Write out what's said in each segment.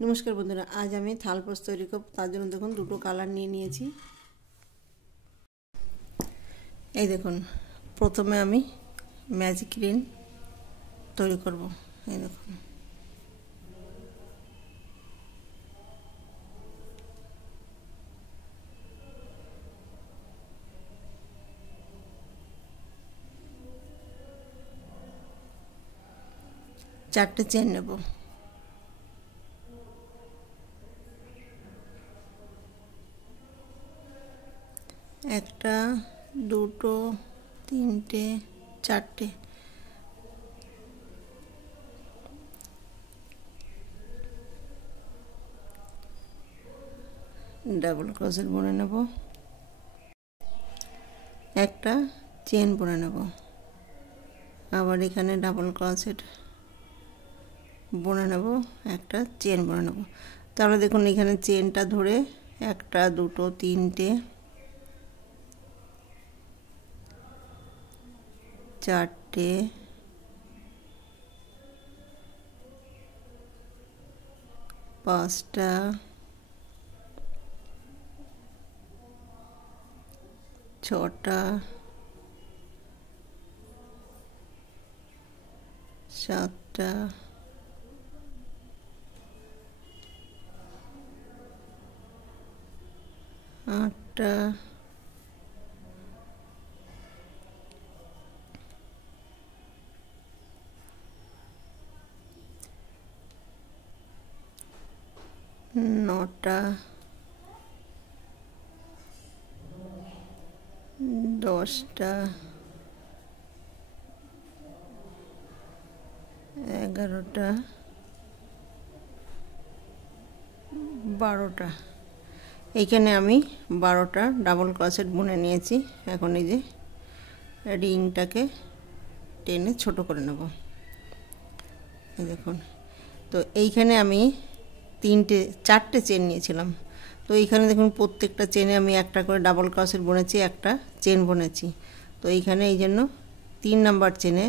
नमस्कार बंधुरा आज आमी थाल पोस्ट तैरी करब तार जोन्नो देखुन दुटो कालार निये नियेछि। এই দেখুন প্রথমে আমি ম্যাজিক রিন তৈরি করব। এই দেখুন চারটে চেন নেব। একটা দুটো তিনটে চারটে ডাবল ক্রোশেট বুনে নেব। একটা চেন বুনে নেব। আবার এখানে ডাবল ক্রোশেট বুনে নেব, একটা চেন বুনে নেব। তাহলে দেখুন এখানে চেনটা ধরে একটা দুটো তিনটে চারটে পাঁচটা ছটা সাতটা আটটা নটা দশটা এগারোটা বারোটা। এইখানে আমি 12টা ডাবল ক্রোশেট বুনে নিয়েছি। এখন এই যে রিংটাকে টেনে ছোট করে নেব। এই দেখুন, তো এইখানে আমি চারটে চেন নিয়েছিলাম। তো এইখানে দেখুন প্রত্যেকটা চেনে আমি একটা করে ডাবল ক্রোশেট বুনেছি, একটা চেন বুনেছি। তো এইখানে এই জন্য 3 নাম্বার চেনে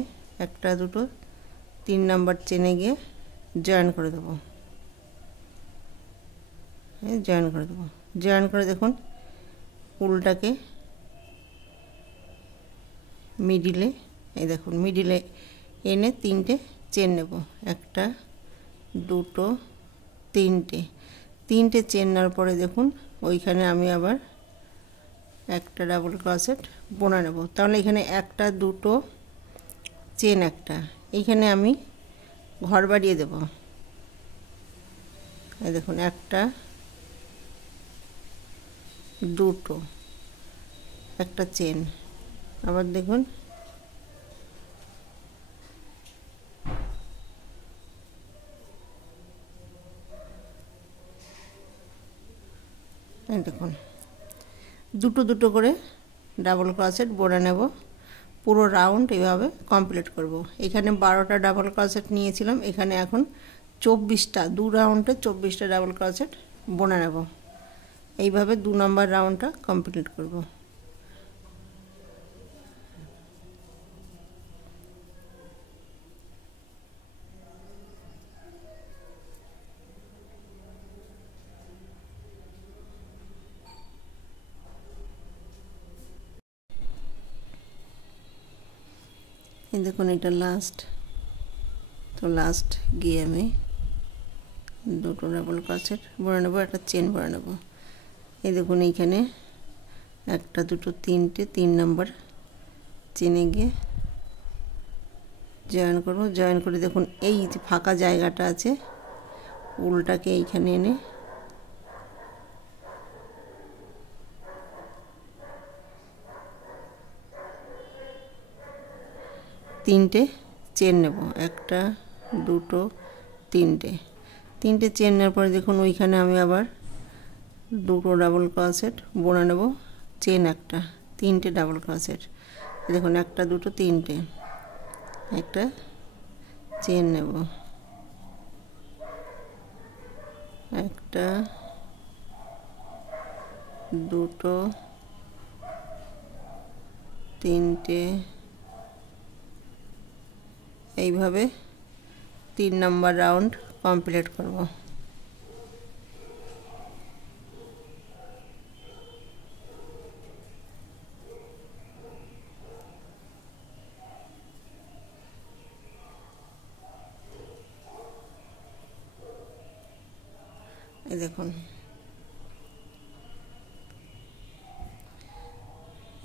একটা দুটো 3 নাম্বার চেনে গিয়ে জয়েন করে দেবো। জয়েন করে দেবো। জয়েন করে দেখুন উলটাকে মিডিলে, এই দেখুন মিডিলে এনে 3টে চেন নেব। একটা দুটো তিনটে চেন নেওয়ার পরে দেখুন ওইখানে আমি আবার একটা ডাবল ক্রোশেট বুনে নেব। তাহলে এখানে একটা দুটো চেন একটা, এইখানে আমি ঘর বাড়িয়ে দেব। এই দেখুন একটা দুটো একটা চেন, আবার দেখুন দেখুন দুটো দুটো করে ডাবল ক্রোশেট বুনে নেব। পুরো রাউন্ড এইভাবে কমপ্লিট করব। এখানে 12টা ডাবল ক্রোশেট নিয়েছিলাম, এখানে এখন 24টা, 2 রাউন্ডে 24টা ডাবল ক্রোশেট বুনে নেব। এইভাবে 2 নম্বর রাউন্ডটা কমপ্লিট করব। এই দেখুন এটা লাস্ট। তো লাস্ট গিয়ে আমি দুটো ডাবল ক্রোশেট বুনে নেব, একটা চেন বুনে নেব। এই দেখুন এইখানে একটা দুটো তিনটে 3 নাম্বার চেনে গিয়ে জয়েন করব। জয়েন করে দেখুন এই যে ফাঁকা জায়গাটা আছে উলটাকে এইখানে এনে তিনটে চেন নেব। একটা দুটো তিনটে চেন নেওয়ার পরে দেখুন ওইখানে আমি আবার দুটো ডাবল ক্রোশেট বুনে নেব, চেন একটা, 3টে ডাবল ক্রোশেট। দেখুন একটা দুটো তিনটে, একটা চেন নেব, একটা দুটো তিনটে এইভাবে 3 নম্বর রাউন্ড কমপ্লিট করব। এই দেখুন,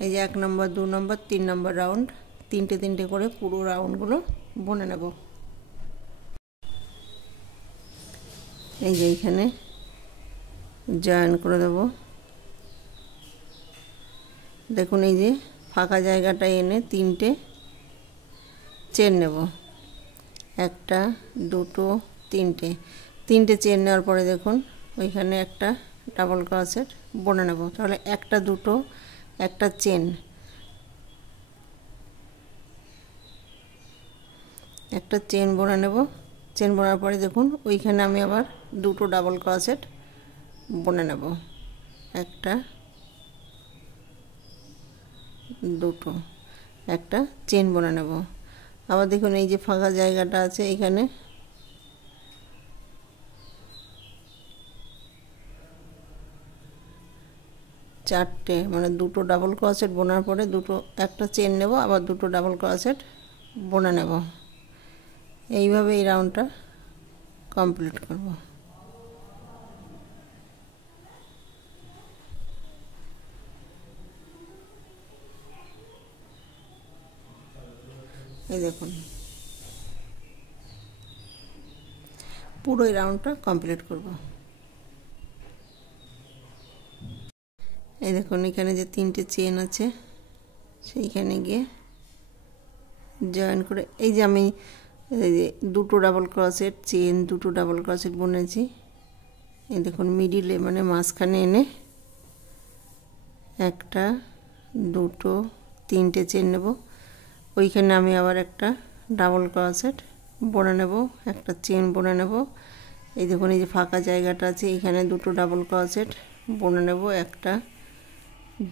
এই যে 1 নম্বর, 2 নম্বর, 3 নম্বর রাউন্ড, তিনটে তিনটে করে পুরো রাউন্ডগুলো বুনে নেব। এই যে এইখানে জয়েন করে দেব। দেখুন এই যে ফাঁকা জায়গাটা এনে তিনটে চেন নেব, একটা, দুটো, তিনটে। তিনটে চেন নেওয়ার পরে দেখুন ওইখানে একটা ডাবল ক্রোশেট বুনে নেব। তাহলে একটা, দুটো, একটা চেন, একটা চেন বুনে নেব। চেন বোনার পরে দেখুন ওইখানে আমি আবার দুটো ডাবল ক্রোশেট বুনে নেব, একটা, দুটো, একটা চেন বুনে নেব। আবার দেখুন এই যে ফাঁকা জায়গাটা আছে এখানে চারটে, মানে দুটো ডাবল ক্রোশেট বোনার পরে দুটো, একটা চেন নেব, আবার দুটো ডাবল ক্রোশেট বুনে নেব। এইভাবে এই রাউন্ডটা কমপ্লিট করব। এই দেখুন পুরো এই রাউন্ডটা কমপ্লিট করব। এই দেখুন এখানে যে তিনটে চেন আছে সেইখানে গিয়ে জয়েন করে, এই যে আমি দুটো ডাবল ক্রোশেট চেন, দুটো ডাবল ক্রোশেট বুনেছি। এই দেখুন মিডিলে মানে মাঝখানে এনে একটা, দুটো, তিনটে চেন নেব। ওইখানে আমি আবার একটা ডাবল ক্রোশেট বুনে নেব, একটা চেন বুনে নেব। এই দেখুন এই যে ফাঁকা জায়গাটা আছে এখানে দুটো ডাবল ক্রোশেট বুনে নেব, একটা,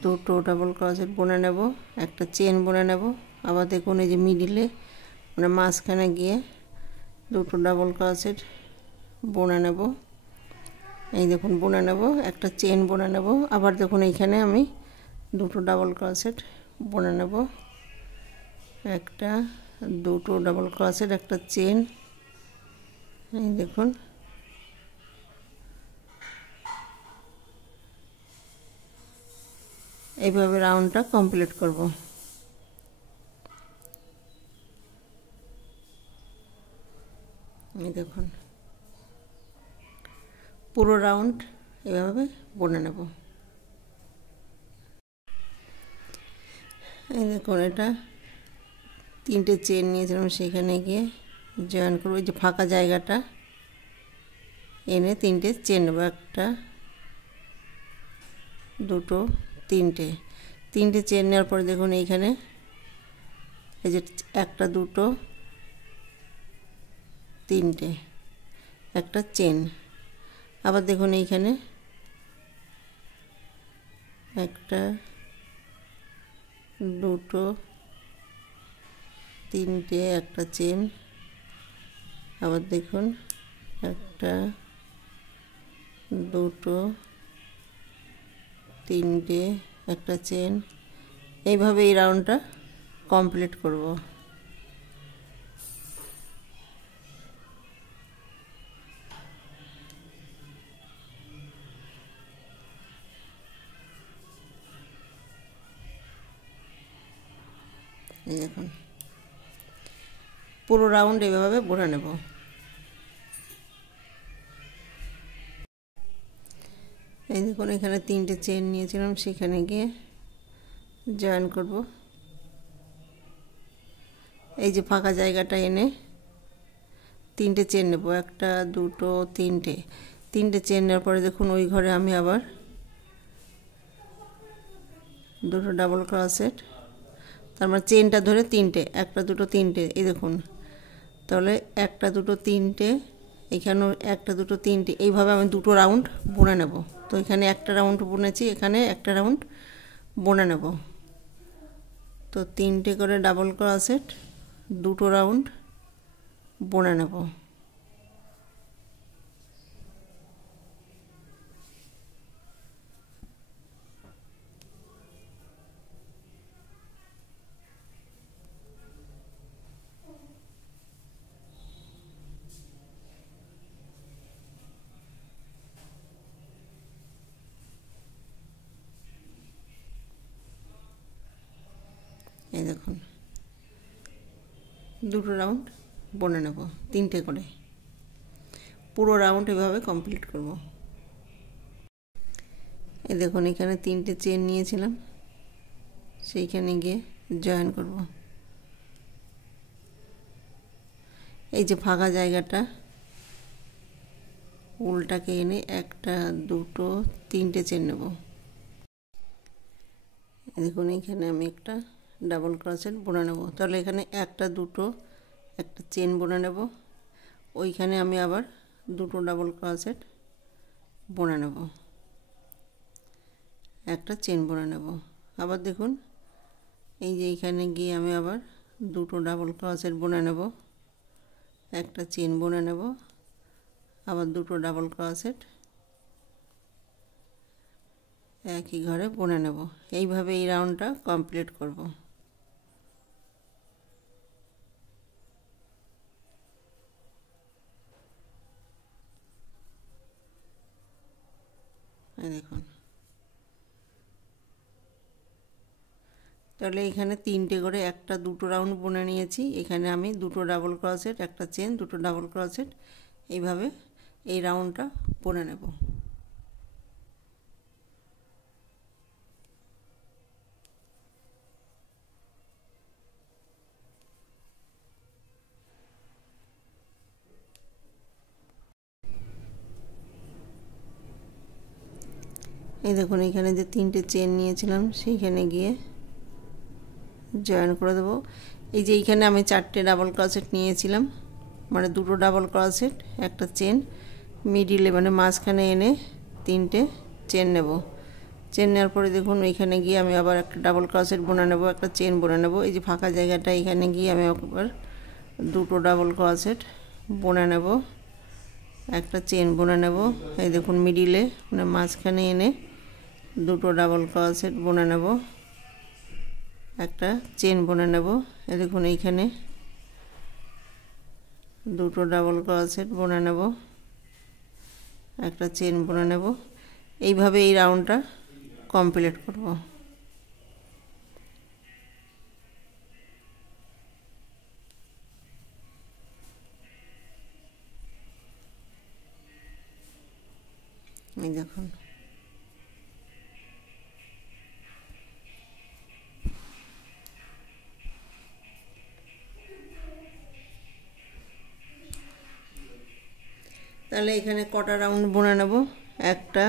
দুটো ডাবল ক্রোশেট বুনে নেব, একটা চেন বুনে নেব। আবার দেখুন এই যে মিডিলে মানে মাঝখানে গিয়ে দুটো ডাবল ক্রোশেট বুনে নেব। এই দেখুন বুনে নেব, একটা চেন বুনে নেব। আবার দেখুন এইখানে আমি দুটো ডাবল ক্রোশেট বুনে নেব, একটা, দুটো ডাবল ক্রোশেট, একটা চেন। এই দেখুন এইভাবে রাউন্ডটা কমপ্লিট করব। এই দেখুন পুরো রাউন্ড এভাবে বুনে নেব। এই দেখুন এটা তিনটে চেন নিয়েছিলাম, সেখানে গিয়ে জয়েন করব। এই যে ফাঁকা জায়গাটা এনে তিনটে চেন নেব, একটা, দুটো, তিনটে। তিনটে চেন নেওয়ার পরে দেখুন এইখানে এই যে একটা, দুটো, তিনটে, একটা চেন। আবার দেখুন এইখানে একটা, দুটো, তিনটে, একটা চেন। আবার দেখুন একটা, দুটো, তিনটে, একটা চেন। এইভাবে এই রাউন্ডটা কমপ্লিট করব। এই দেখুন পুরো রাউন্ড এভাবে বুনে নেব। এই দেখুন এখানে তিনটে চেন নিয়েছিলাম, সেখানে গিয়ে জয়েন করব। এই যে ফাঁকা জায়গাটা এনে তিনটে চেন নেব, একটা, দুটো, তিনটে। তিনটে চেন নেওয়ার পরে দেখুন ওই ঘরে আমি আবার দুটো ডাবল ক্রোশেট, তার মানে চেনটা ধরে তিনটে, একটা, দুটো, তিনটে। এই দেখুন তাহলে একটা, দুটো, তিনটে, এখানেও একটা, দুটো, তিনটে। এইভাবে আমি দুটো রাউন্ড বুনে নেব। তো এখানে একটা রাউন্ড বুনেছি, এখানে একটা রাউন্ড বুনে নেব। তো তিনটে করে ডাবল ক্রোশেট, দুটো রাউন্ড বুনে নেব। এই দেখুন দুটো রাউন্ড বুনে নেব, তিনটে করে পুরো রাউন্ড এভাবে কমপ্লিট করব। এই দেখুন এখানে তিনটে চেন নিয়েছিলাম, সেইখানে গিয়ে জয়েন করব। এই যে ফাঁকা জায়গাটা উল্টাকে এনে একটা দুটো তিনটে চেন নেব। দেখুন এখানে আমি একটা ডাবল ক্রোশেট বুনে নেব। তাহলে এখানে একটা দুটো একটা চেন বুনে নেব, ওইখানে আমি আবার দুটো ডাবল ক্রোশেট বুনে নেব, একটা চেন বুনে নেব। আবার দেখুন এই যে এইখানে গিয়ে আমি আবার দুটো ডাবল ক্রোশেট বুনে নেব, একটা চেন বুনে নেব, আবার দুটো ডাবল ক্রোশেট একই ঘরে বুনে নেব। এইভাবে এই রাউন্ডটা কমপ্লিট করব। এই দেখুন তাহলে এখানে তিনটে করে একটা দুটো রাউন্ড বুনে নিয়েছি। এখানে আমি দুটো ডাবল ক্রোশেট একটা চেন দুটো ডাবল ক্রোশেট এইভাবে এই রাউন্ডটা বুনে নেব। এই দেখুন এখানে যে তিনটে চেন নিয়েছিলাম সেইখানে গিয়ে জয়েন করে দেব। এই যে এইখানে আমি চারটে ডাবল ক্রোশেট নিয়েছিলাম, মানে দুটো ডাবল ক্রোশেট একটা চেন মিডিলে মানে মাঝখানে এনে তিনটে চেন নেব। চেন নেওয়ার পরে দেখুন এইখানে গিয়ে আমি আবার একটা ডাবল ক্রোশেট বুনে নেব, একটা চেন বুনে নেব। এই যে ফাঁকা জায়গাটা এখানে গিয়ে আমি আবার দুটো ডাবল ক্রোশেট বুনে নেব, একটা চেন বুনে নেব। এই দেখুন মিডিলে মানে মাঝখানে এনে দুটো ডাবল ক্রোশেট বুনে নেব, একটা চেন বুনে নেব। এই দেখুন এইখানে দুটো ডাবল ক্রোশেট বুনে নেব, একটা চেন বুনে নেব। এইভাবে এই রাউন্ডটা কমপ্লিট করব। এই দেখুন তাহলে এখানে কটা রাউন্ড বুনে নেব, একটা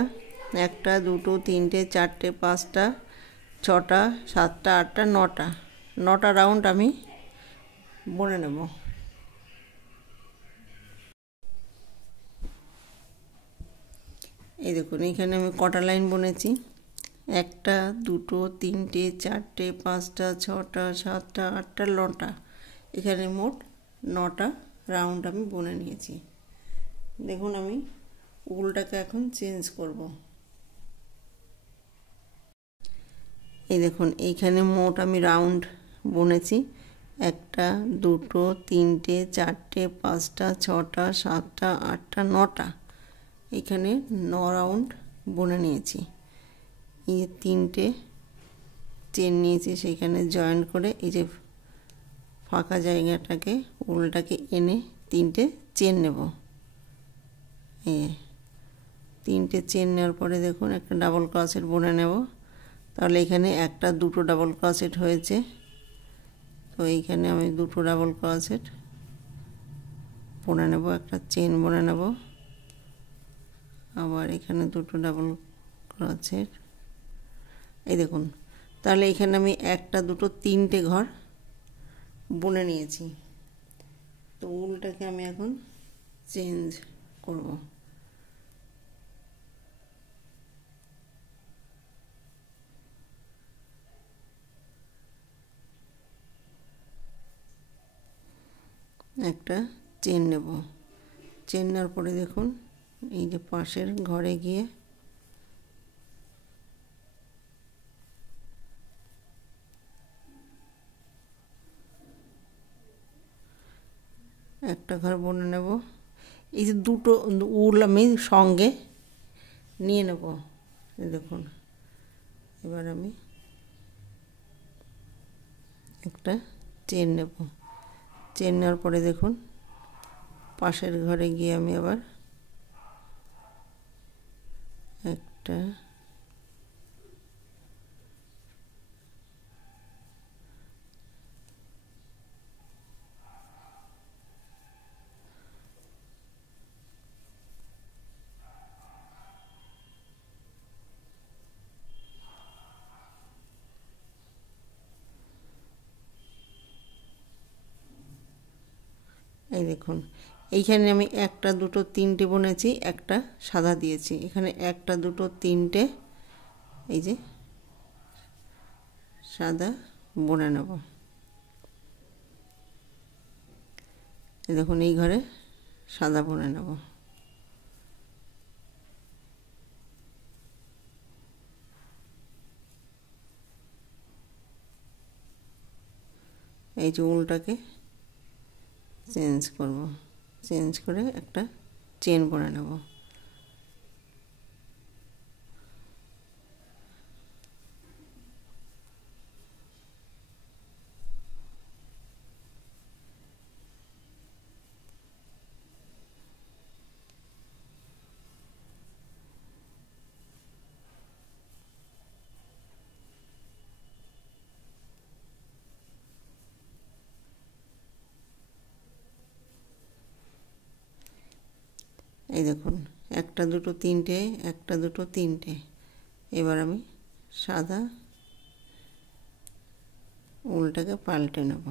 একটা দুটো তিনটে চারটে পাঁচটা ছটা সাতটা আটটা নটা, নটা রাউন্ড আমি বুনে নেব। এই দেখুন এইখানে আমি কটা লাইন বুনেছি, একটা দুটো তিনটে চারটে পাঁচটা ছটা সাতটা আটটা নটা, এখানে মোট নটা রাউন্ড আমি বুনে নিয়েছি। দেখুন আমি উলটাকে এখন চেঞ্জ করব। এই দেখুন এইখানে মোট আমি রাউন্ড বুনেছি একটা দুটো তিনটে চারটে পাঁচটা ছটা সাতটা আটটা নটা, এখানে 9 রাউন্ড বুনে নিয়েছি। এই যে তিনটে চেন নিয়েছি সেইখানে জয়েন করে এই যে ফাঁকা জায়গাটাকে উলটাকে এনে তিনটে চেন নেব। তিনটে চেন নেওয়ার পরে দেখুন একটা ডাবল ক্রোশেট বুনে নেব। তাহলে এখানে একটা দুটো ডাবল ক্রোশেট হয়েছে, তো এইখানে আমি দুটো ডাবল ক্রোশেট বুনে নেব, একটা চেন বুনে নেব, আবার এখানে দুটো ডাবল ক্রোশেট। এই দেখুন তাহলে এখানে আমি একটা দুটো তিনটে ঘর বুনে নিয়েছি। তো উলটাকে আমি এখন চেঞ্জ করব। একটা চেন নেব, চেন নেওয়ার পরে দেখুন এই যে পাশের ঘরে গিয়ে একটা ঘর বুনে নেব। এই যে দুটো উল আমি সঙ্গে নিয়ে নেব। দেখুন এবার আমি একটা চেন নেব। চেন নেওয়ার পরে দেখুন পাশের ঘরে গিয়ে আমি আবার একটা এই দেখুন এইখানে আমি একটা দুটো তিনটে বুনেছি, একটা সাদা দিয়েছি। এখানে একটা দুটো তিনটে এই যে সাদা বুনে নেব। এই দেখুন এই ঘরে সাদা বুনে নেব। এই যে উলটাকে চেঞ্জ করব, চেঞ্জ করে একটা চেন বুনে নেব। এই দেখুন একটা দুটো তিনটে, একটা দুটো তিনটে। এবার আমি সাদা উলটাকে পাল্টে নেব।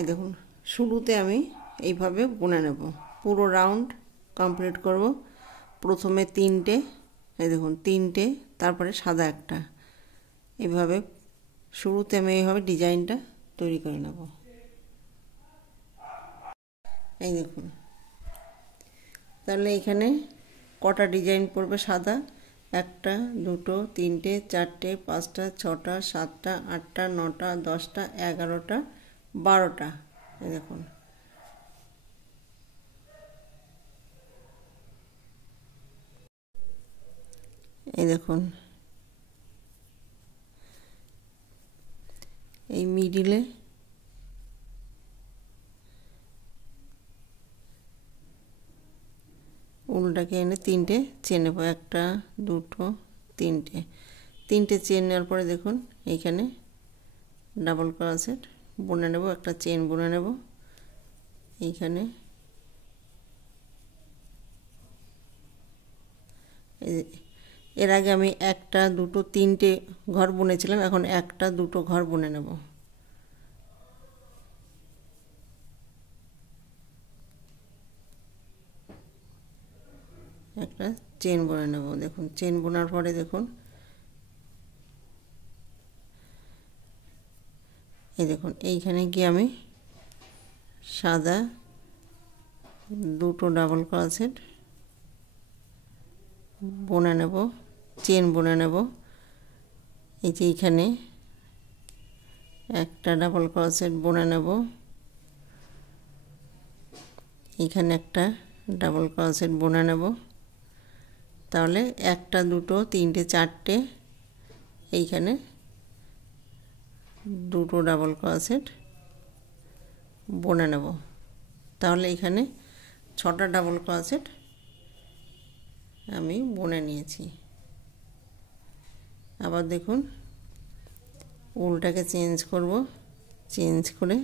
এই দেখুন শুরুতে আমি এইভাবে বুনে নেব, পুরো রাউন্ড কমপ্লিট করব। প্রথমে তিনটে, এই দেখুন তিনটে, তারপরে সাদা একটা। এইভাবে শুরুতে আমি এইভাবে ডিজাইনটা তৈরি করে নেব। এই দেখুন তাহলে এখানে কটা ডিজাইন পড়বে সাদা? একটা দুটো তিনটে চারটে পাঁচটা ছটা সাতটা আটটা নটা 10টা 11টা 12টা। এই দেখুন এই দেখুন এই মিডিলে উলটাকে এনে তিনটে চেন নেব, একটা দুটো তিনটে। তিনটে চেন নেওয়ার পরে দেখুন এইখানে ডাবল ক্রোশেট বুনে নেব, একটা চেন বুনে নেব। এইখানে এর আগে আমি একটা দুটো তিনটে ঘর বুনেছিলাম, এখন একটা দুটো ঘর বুনে নেব। একটা চেন বুনে নেব। দেখুন চেন বোনার পরে দেখুন এই দেখুন এইখানে গিয়ে আমি সাদা দুটো ডাবল ক্রোশেট বুনে নেব, চেন বুনে নেব। এই যে এইখানে একটা ডাবল ক্রোশেট বুনে নেব, এইখানে একটা ডাবল ক্রোশেট বুনে নেব। তাহলে একটা দুটো তিনটে চারটে, এইখানে দুটো ডাবল ক্রোশেট বুনে নেব। তাহলে এখানে 6টা ডাবল ক্রোশেট আমি বুনে নিয়েছি। আবার দেখুন উলটাকে চেঞ্জ করব, চেঞ্জ করে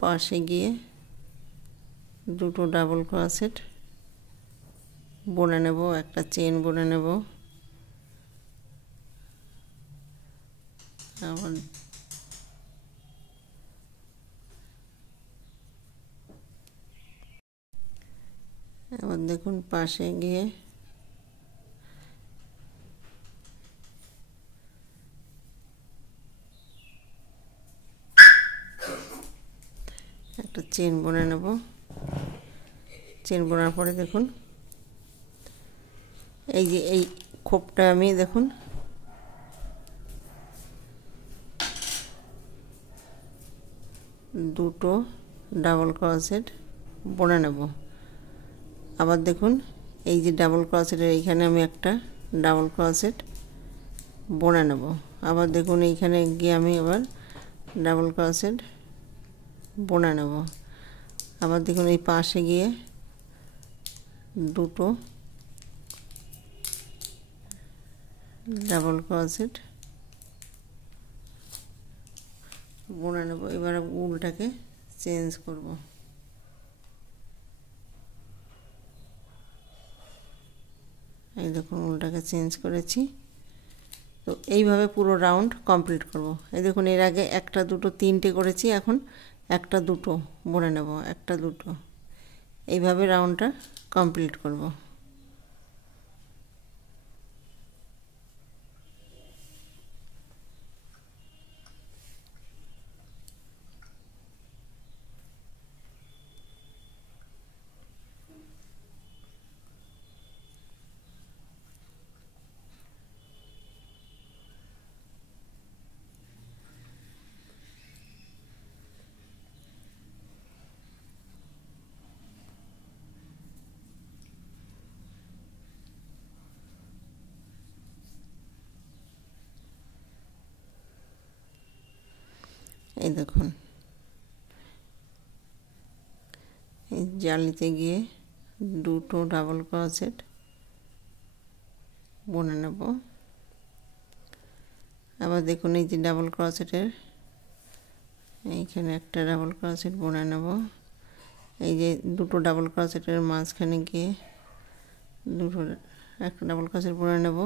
পাশে গিয়ে দুটো ডাবল ক্রোশেট বুনে নেব, একটা চেন বুনে নেব। আবার আবার দেখুন পাশে গিয়ে একটা চেন বুনে নেব। চেন বোনার পরে দেখুন এই যে এই খোপটা আমি দেখুন দুটো ডাবল ক্রোশেট বুনে নেব। আবার দেখুন এই যে ডাবল ক্রোশেটের এইখানে আমি একটা ডাবল ক্রোশেট বুনে নেব। আবার দেখুন এইখানে গিয়ে আমি আবার ডাবল ক্রোশেট বুনে নেব। আবার দেখুন এই পাশে গিয়ে দুটো ডাবল ক্রোশেট বুনে নেব। এবার উলটাকে চেঞ্জ করব। এই দেখুন উলটাকে চেঞ্জ করেছি। তো এইভাবে পুরো রাউন্ড কমপ্লিট করব। এই দেখুন এর আগে একটা দুটো তিনটে করেছি, এখন একটা দুটো বুনে নেব, একটা দুটো, এইভাবে রাউন্ডটা কমপ্লিট করব। এই দেখুন এই জালিতে গিয়ে দুটো ডাবল ক্রোশেট বুনে নেব। আবার দেখুন এই যে ডাবল ক্রোশেটের এইখানে একটা ডাবল ক্রোশেট বুনে নেব। এই যে দুটো ডাবল ক্রোশেটের মাঝখানে গিয়ে দুটো একটা ডাবল ক্রোশেট বুনে নেব।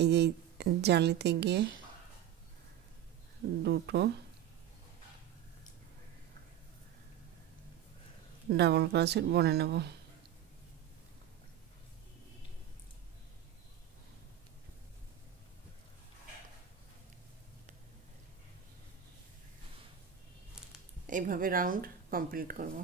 এই যে জালিতে গিয়ে দুটো ডাবল ক্রোশেট বুনে নেব। এইভাবে রাউন্ড কমপ্লিট করব।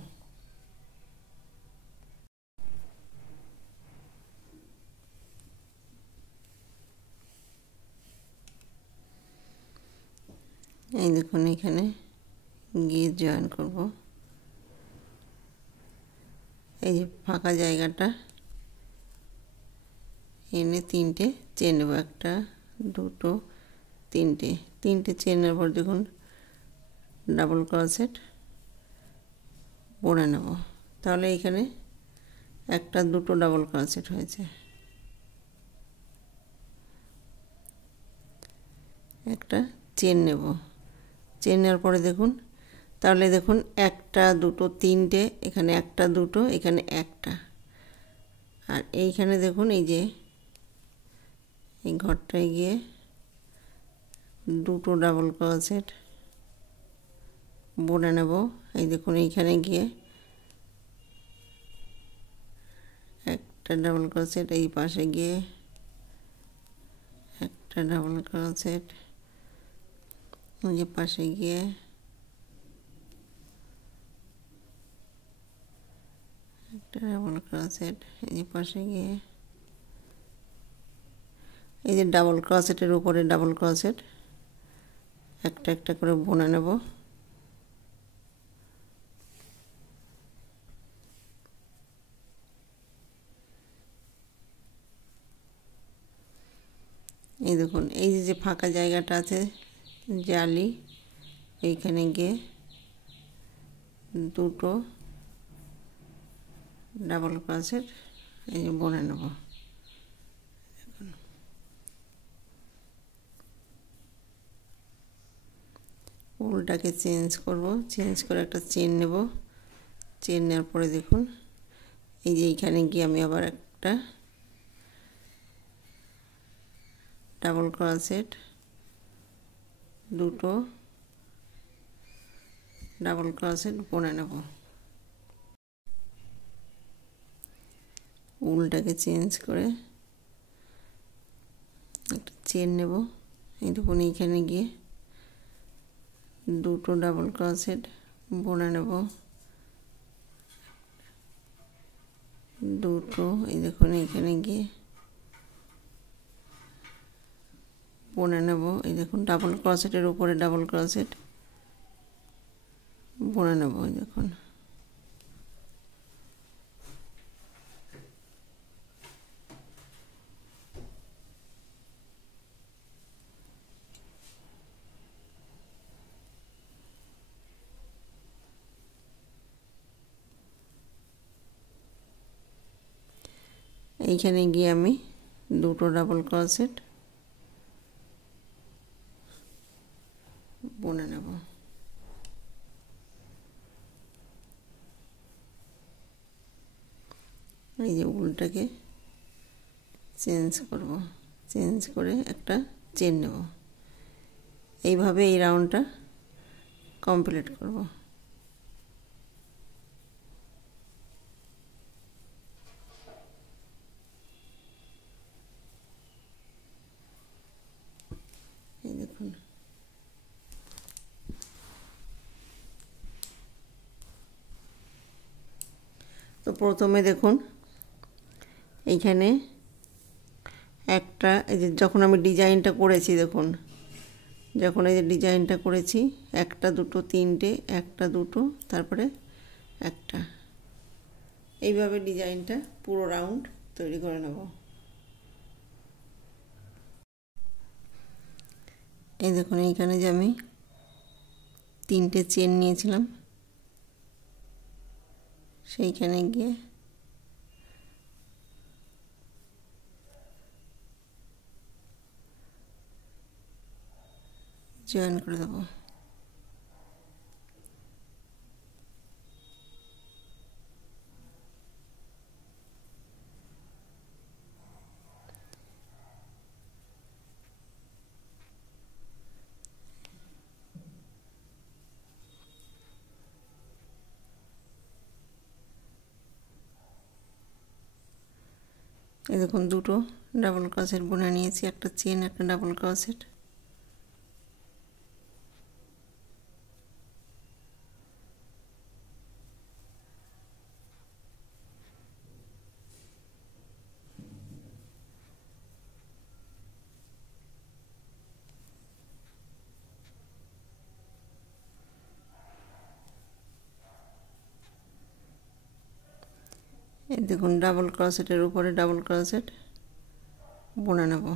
এই দেখুন এখানে গিয়ে জয়েন করব। এই যে ফাঁকা জায়গাটা এনে তিনটে চেন নেব, একটা দুটো তিনটে, তিনটে চেনের পর দেখুন ডাবল ক্রোশেট বুনে নেব। তাহলে এখানে একটা দুটো ডাবল ক্রোশেট হয়েছে। একটা চেন নেব, চেন নেওয়ার পরে দেখুন তাহলে দেখুন একটা দুটো তিনটে, এখানে একটা দুটো, এখানে একটা, আর এইখানে দেখুন এই যে এই ঘরটায় গিয়ে দুটো ডাবল ক্রোশেট বুনে নেব। এই দেখুন এইখানে গিয়ে একটা ডাবল ক্রোশেট, এই পাশে গিয়ে একটা ডাবল ক্রোশেট, এই যে পাশে গিয়ে একটা ডাবল ক্রোশেট, এই যে পাশে গিয়ে এই যে ডাবল ক্রোশেটের উপরে ডাবল ক্রোশেট একটা একটা করে বুনে নেব। এই দেখুন এই যে ফাঁকা জায়গাটা আছে জালি, এইখানে গিয়ে দুটো ডাবল ক্রোশেট এই যে বুনে নেব। উলটাকে চেঞ্জ করব, চেঞ্জ করে একটা চেন নেব। চেন নেওয়ার পরে দেখুন এই যে এইখানে গিয়ে আমি আবার একটা ডাবল ক্রোশেট, দুটো ডাবল ক্রোশেট বুনে নেব। উলটাকে চেঞ্জ করে একটা চেন নেব। এই দেখুন এইখানে গিয়ে দুটো ডাবল ক্রোশেট বুনে নেব। দুটো এই দেখুন এখানে গিয়ে বুনে নেব। এই দেখুন ডাবল ক্রোশেটের উপরে ডাবল ক্রোশেট বুনে নেব। এই দেখুন এইখানে গিয়ে আমি দুটো ডাবল ক্রোশেট বুনে নেব। এই যে উলটাকে চেঞ্জ করব, চেঞ্জ করে একটা চেন নেব। এইভাবে এই রাউন্ডটা কমপ্লিট করব। এই দেখুন তো প্রথমে দেখুন এইখানে একটা এই যে যখন আমি ডিজাইনটা করেছি দেখুন, যখন এই যে ডিজাইনটা করেছি একটা দুটো তিনটে একটা দুটো তারপরে একটা, এইভাবে ডিজাইনটা পুরো রাউন্ড তৈরি করে নেব। এই দেখুন এইখানে যে আমি তিনটে চেন নিয়েছিলাম সেইখানে গিয়ে জয়েন করে দেবো। এই দেখুন দুটো ডাবল ক্রোশেট বুনে নিয়েছি, একটা চেন একটা ডাবল ক্রোশেট। এই দেখুন ডাবল ক্রোশেটের উপরে ডাবল ক্রোশেট বুনে নেব।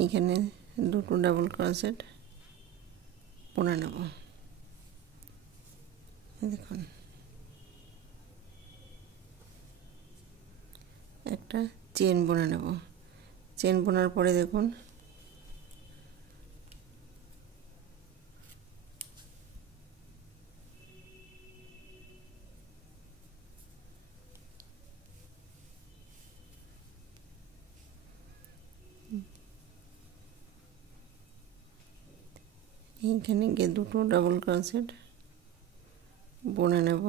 এইখানে দুটো ডাবল ক্রোশেট বুনে নেব। দেখুন একটা চেন বুনে নেব। চেন বোনার পরে দেখুন এইখানে গিয়ে দুটো ডাবল ক্রোশেট বুনে নেব।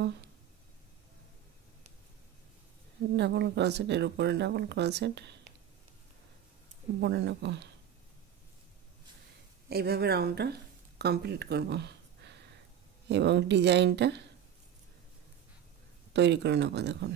ডাবল ক্রোশেটের উপরে ডাবল ক্রোশেট বুনে নেব। এইভাবে রাউন্ডটা কমপ্লিট করব এবং ডিজাইনটা তৈরি করে নেব। দেখুন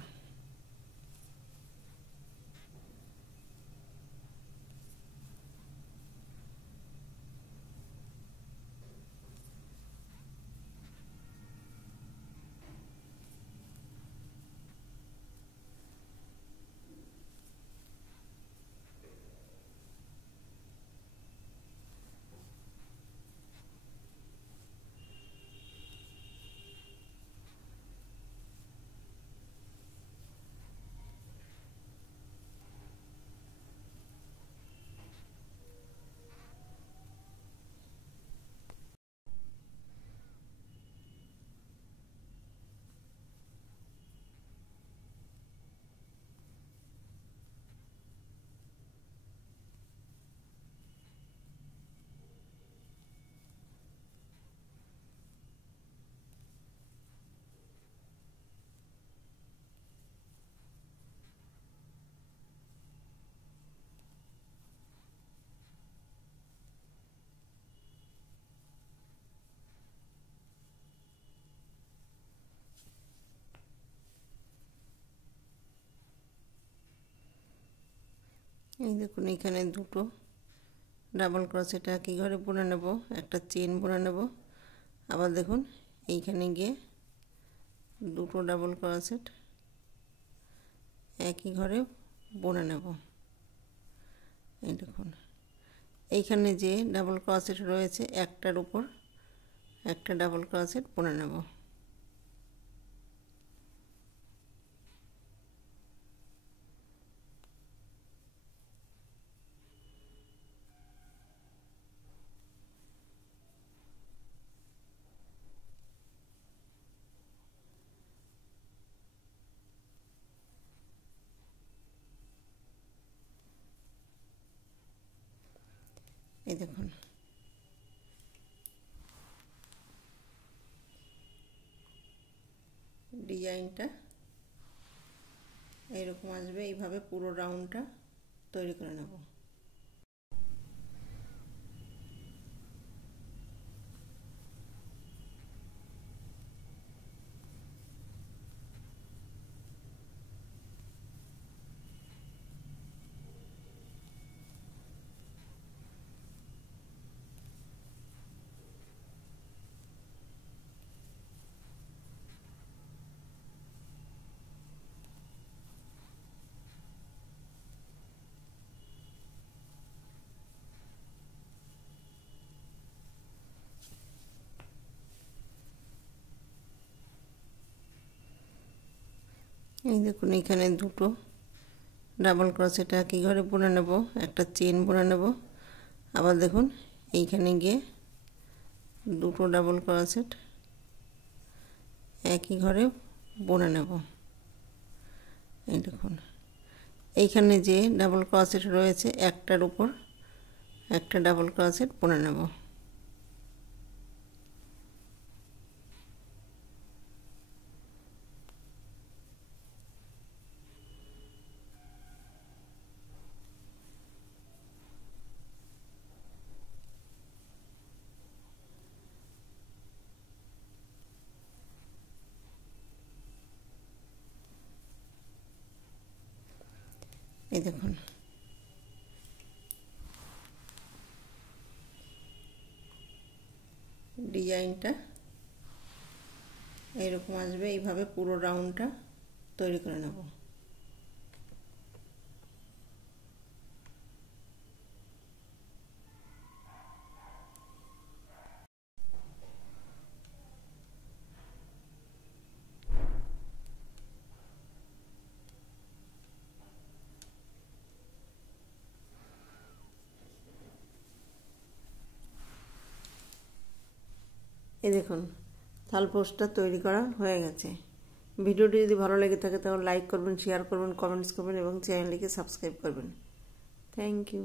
দেখুন এখানে দুটো ডাবল ক্রোশেট একই ঘরে বুনে নেব, একটা চেন বুনে নেব। আবার দেখুন এইখানে গিয়ে দুটো ডাবল ক্রোশেট একই ঘরে বুনে নেব। এই দেখুন এইখানে যে ডাবল ক্রোশেট রয়েছে একটার উপর একটা ডাবল ক্রোশেট বুনে নেব। এই দেখুন ডিজাইনটা এইরকম আসবে। এইভাবে পুরো রাউন্ডটা তৈরি করে নেব। এই দেখুন এখানে দুটো ডাবল ক্রোশেট একই ঘরে বুনে নেব, একটা চেন বুনে নেব। আবার দেখুন এইখানে গিয়ে দুটো ডাবল ক্রোশেট একই ঘরে বুনে নেব। এই দেখুন এইখানে যে ডাবল ক্রোশেট রয়েছে একটার উপর একটা ডাবল ক্রোশেট বুনে নেব। এই দেখুন ডিজাইনটা এইরকম আসবে। এইভাবে পুরো রাউন্ডটা তৈরি করে নেব। এই দেখুন থালপোস্টটা তৈরি করা হয়ে গেছে। ভিডিওটি যদি ভালো লেগে থাকে তাহলে লাইক করবেন, শেয়ার করবেন, কমেন্টস করবেন এবং চ্যানেলটিকে সাবস্ক্রাইব করবেন। Thank you.